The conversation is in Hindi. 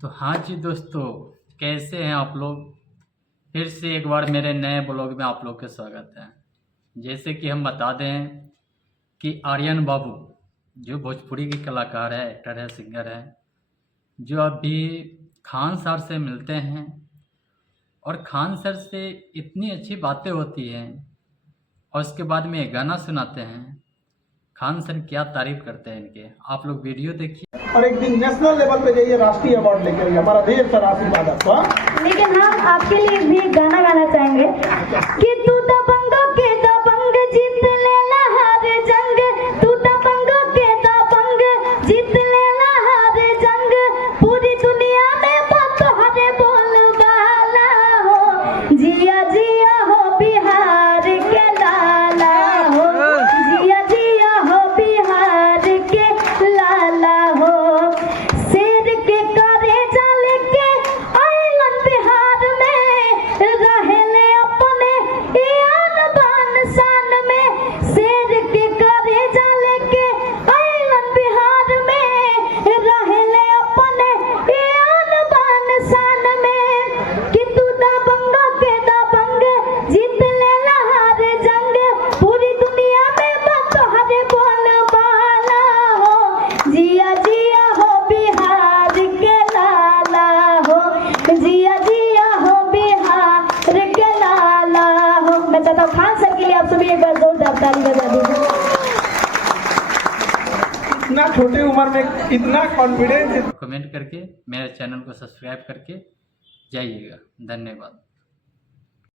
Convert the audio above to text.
तो हाँ जी दोस्तों, कैसे हैं आप लोग। फिर से एक बार मेरे नए ब्लॉग में आप लोग का स्वागत है। जैसे कि हम बता दें कि आर्यन बाबू जो भोजपुरी के कलाकार है, एक्टर है, सिंगर है, जो अभी खान सर से मिलते हैं और खान सर से इतनी अच्छी बातें होती हैं और उसके बाद में एक गाना सुनाते हैं। खान सर क्या तारीफ करते हैं इनके, आप लोग वीडियो देखिए। और एक दिन नेशनल लेवल पे जाइए, राष्ट्रीय अवार्ड लेके आइए, हमारा ढेर सारा आशीर्वाद आपका। लेकिन हम आपके लिए भी गाना गाना चाहेंगे कि तू दबंगों के दबंग जीत लेला हर जंग, तू दबंगों के दबंग जीत लेला हर जंग, पूरी दुनिया में बात हरे बोलबाला हो, जिया जिया हो बिहार के लाला हो, जिया जिया हो बिहार के लाला हो, शेर के करे जल के आइलन बिहार में, रहेले अपने ईयान बान शान में, शेर के करे जल के आइलन बिहार में, रहेले अपने ईयान बान शान में, कि तू दबंग के दबंग जीत लेला हर जंग, पूरी दुनिया में बात हरे बोलबाला हो, जिया जिया हो बिहार के लाला हो, जिया जिया हो बिहार के लाला हो। मैं चाहता हूँ खान सर के लिए आप सभी एक बार जोरदार ताली बजा दीजिए। इतना छोटे उम्र में इतना कॉन्फिडेंस। कमेंट करके मेरे चैनल को सब्सक्राइब करके जाइएगा। धन्यवाद।